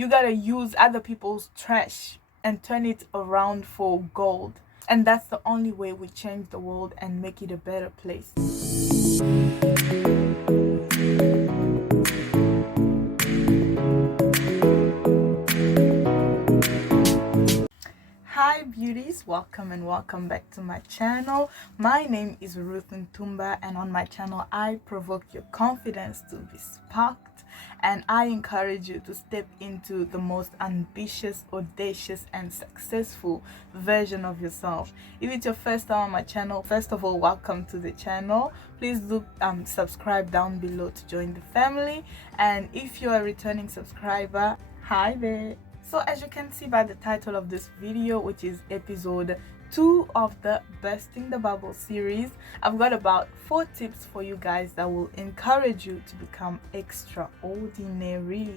You gotta use other people's trash and turn it around for gold. And that's the only way we change the world and make it a better place. Hi beauties, welcome and welcome back to my channel. My name is Ruth and on my channel I provoke your confidence to be sparked, and I encourage you to step into the most ambitious, audacious and successful version of yourself. If it's your first time on my channel, first of all, welcome to the channel. Please do subscribe down below to join the family, and if you're a returning subscriber, hi there. So as you can see by the title of this video, which is episode 2 of the Bursting the Bubble series, I've got about 4 tips for you guys that will encourage you to become extraordinary.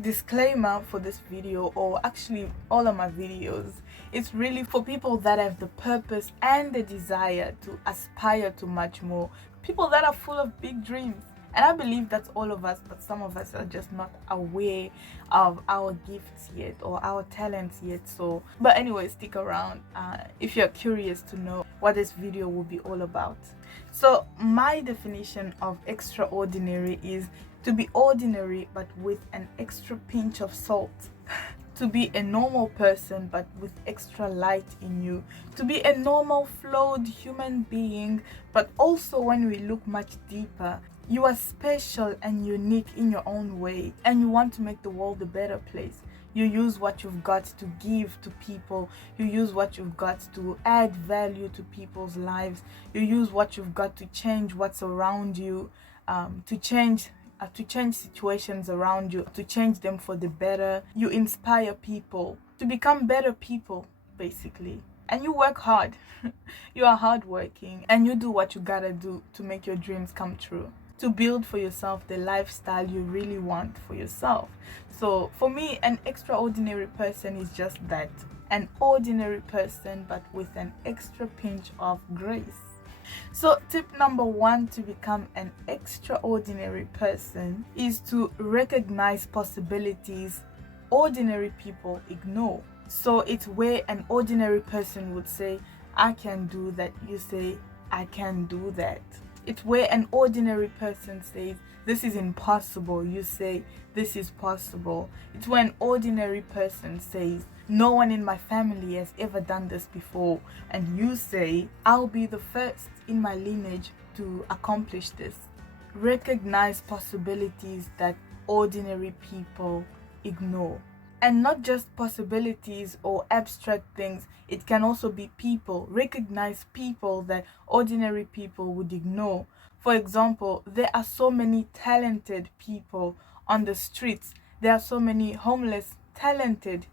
Disclaimer for this video, or actually all of my videos, it's really for people that have the purpose and the desire to aspire to much more, people that are full of big dreams. And I believe that's all of us, but some of us are just not aware of our gifts yet or our talents yet. So, but anyway, stick around if you're curious to know what this video will be all about. So my definition of extraordinary is to be ordinary but with an extra pinch of salt. To be a normal person but with extra light in you. To be a normal, flawed human being, but also when we look much deeper, you are special and unique in your own way, and you want to make the world a better place. You use what you've got to give to people. You use what you've got to add value to people's lives. You use what you've got to change what's around you, to change situations around you, to change them for the better. You inspire people to become better people, basically. And you work hard. You are hardworking, and you do what you gotta do to make your dreams come true, to build for yourself the lifestyle you really want for yourself. So for me, an extraordinary person is just that, an ordinary person but with an extra pinch of grace. So tip number 1 to become an extraordinary person is to recognize possibilities ordinary people ignore. So it's where an ordinary person would say, I can do that, you say, I can do that. It's where an ordinary person says, this is impossible, you say, this is possible. It's when an ordinary person says, no one in my family has ever done this before, and you say, I'll be the first in my lineage to accomplish this. Recognize possibilities that ordinary people ignore. And not just possibilities or abstract things, it can also be people. Recognize people that ordinary people would ignore. For example, there are so many talented people on the streets. There are so many homeless, talented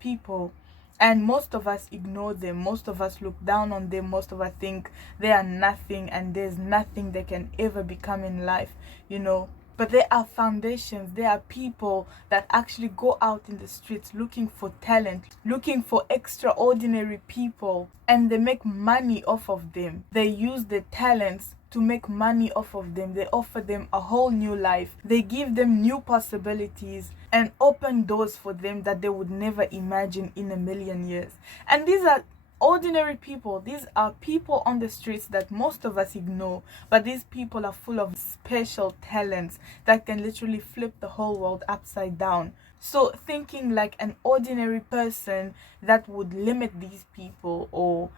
people. And most of us ignore them. Most of us look down on them. Most of us think they are nothing and there's nothing they can ever become in life, you know. But there are foundations, there are people that actually go out in the streets looking for talent, looking for extraordinary people, and they make money off of them. They use their talents to make money off of them. They offer them a whole new life. They give them new possibilities and open doors for them that they would never imagine in a million years. And these are ordinary people. These are people on the streets that most of us ignore, but these people are full of special talents that can literally flip the whole world upside down. So thinking like an ordinary person that would limit these people or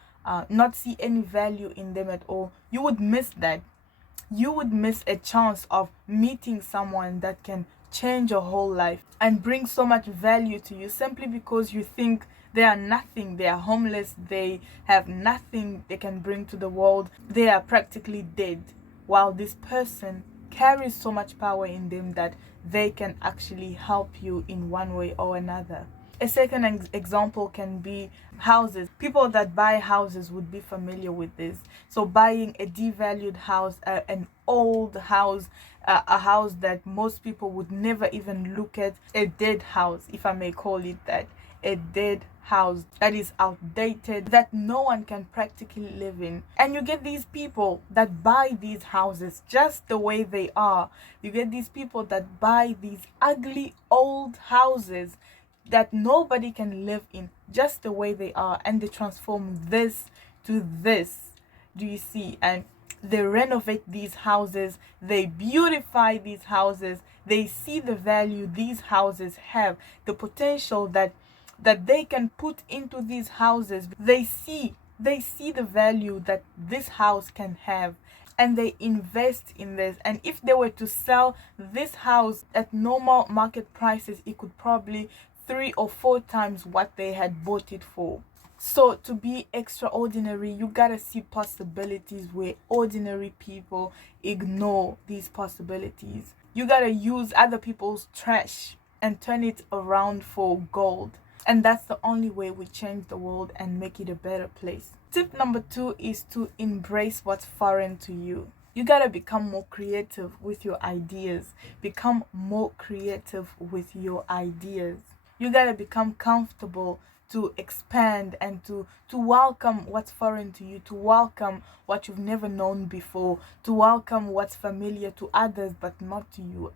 not see any value in them at all, you would miss that. You would miss a chance of meeting someone that can change your whole life and bring so much value to you simply because you think they are nothing, they are homeless, they have nothing they can bring to the world, they are practically dead, while this person carries so much power in them that they can actually help you in one way or another. A second example can be houses. People that buy houses would be familiar with this. So buying a devalued house, an old house, a house that most people would never even look at, a dead house, if I may call it that. a dead house that is outdated, that no one can practically live in. And you get these people that buy these houses just the way they are. You get these people that buy these ugly old houses that nobody can live in just the way they are, and they transform this to this. Do you see? And they renovate these houses, they beautify these houses, they see the value these houses have, the potential that they can put into these houses. They see the value that this house can have, and they invest in this. And if they were to sell this house at normal market prices, it could probably 3 or 4 times what they had bought it for. So to be extraordinary, you gotta see possibilities where ordinary people ignore these possibilities. You gotta use other people's trash and turn it around for gold. And that's the only way we change the world and make it a better place. Tip number 2 is to embrace what's foreign to you. You gotta become more creative with your ideas. Become more creative with your ideas. You gotta become comfortable to expand and to welcome what's foreign to you, to welcome what you've never known before, to welcome what's familiar to others but not to you,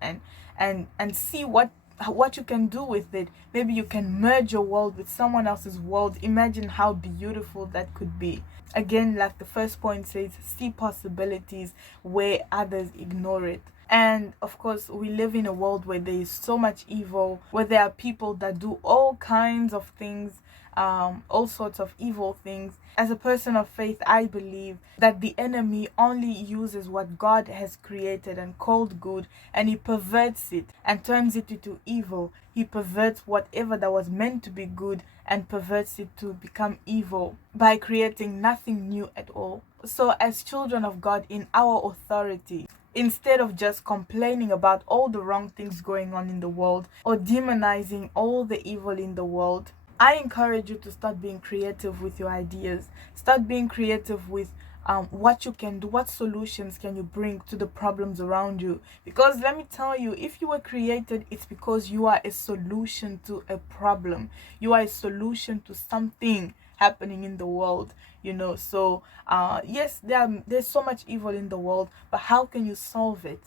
and see what you can do with it. Maybe you can merge your world with someone else's world. Imagine how beautiful that could be. Again, like the first point says, see possibilities where others ignore it. And of course, we live in a world where there is so much evil, where there are people that do all kinds of things, all sorts of evil things. As a person of faith, I believe that the enemy only uses what God has created and called good, and he perverts it and turns it into evil. He perverts whatever that was meant to be good and perverts it to become evil by creating nothing new at all. So as children of God in our authority, instead of just complaining about all the wrong things going on in the world or demonizing all the evil in the world, I encourage you to start being creative with your ideas. Start being creative with what you can do, what solutions can you bring to the problems around you. Because let me tell you, if you were created, it's because you are a solution to a problem. You are a solution to something happening in the world, So yes, there's so much evil in the world, but how can you solve it?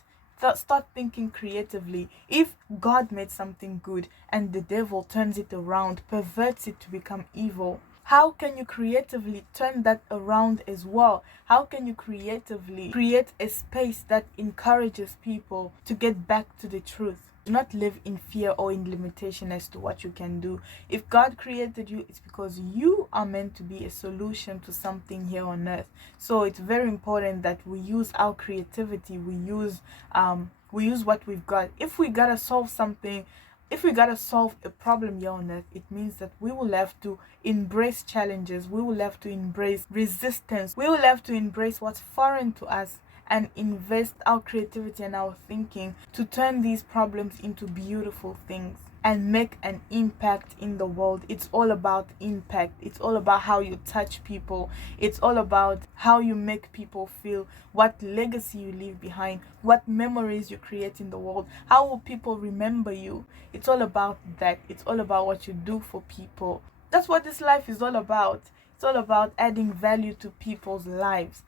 Start thinking creatively. If God made something good and the devil turns it around, perverts it to become evil, how can you creatively turn that around as well? How can you creatively create a space that encourages people to get back to the truth? Do not live in fear or in limitation as to what you can do. If God created you, it's because you are meant to be a solution to something here on earth. So it's very important that we use our creativity. We use what we've got. If we gotta solve something, if we gotta solve a problem here on earth, it means that we will have to embrace challenges. We will have to embrace resistance. We will have to embrace what's foreign to us and invest our creativity and our thinking to turn these problems into beautiful things and make an impact in the world. It's all about impact. It's all about how you touch people. It's all about how you make people feel, what legacy you leave behind, what memories you create in the world. How will people remember you? It's all about that. It's all about what you do for people. That's what this life is all about. It's all about adding value to people's lives,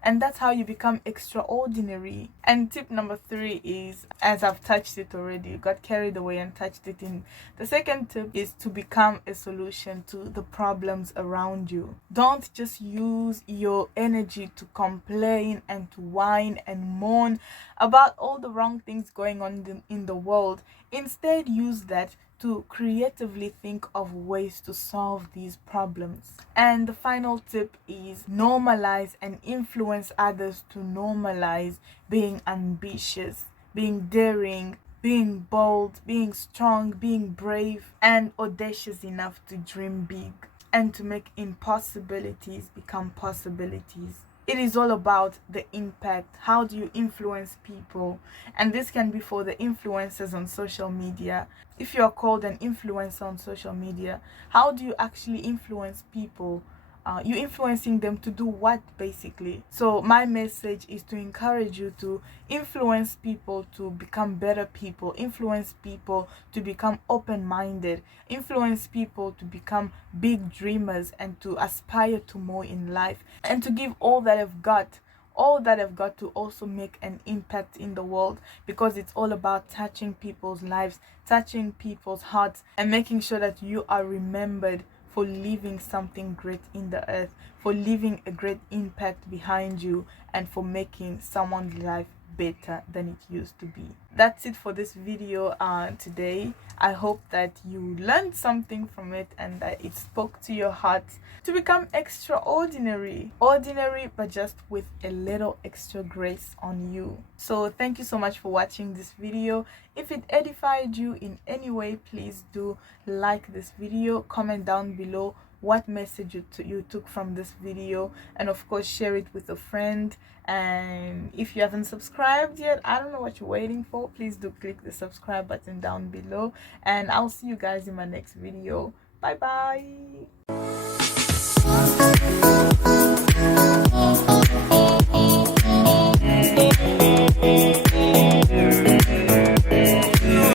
and that's how you become extraordinary. And tip number 3 is, as I've touched it already, you got carried away and touched it in. The second tip is to become a solution to the problems around you. Don't just use your energy to complain and to whine and moan about all the wrong things going on in the world. Instead, use that to creatively think of ways to solve these problems. And the final tip is normalize and influence others to normalize being ambitious, being daring, being bold, being strong, being brave, and audacious enough to dream big and to make impossibilities become possibilities. It is all about the impact. How do you influence people? And this can be for the influencers on social media. If you are called an influencer on social media, how do you actually influence people you're influencing them to do what, basically? So my message is to encourage you to influence people to become better people, influence people to become open-minded, influence people to become big dreamers, and to aspire to more in life, and to give all that I've got to also make an impact in the world, because it's all about touching people's lives, touching people's hearts, and making sure that you are remembered for leaving something great in the earth, for leaving a great impact behind you, and for making someone's life better than it used to be. That's it for this video today. I hope that you learned something from it and that it spoke to your heart to become extraordinary, ordinary, but just with a little extra grace on you. So thank you so much for watching this video. If it edified you in any way, please do like this video, comment down below what message you took from this video, and of course share it with a friend. And if you haven't subscribed yet, I don't know what you're waiting for. Please do click the subscribe button down below, and I'll see you guys in my next video. Bye bye.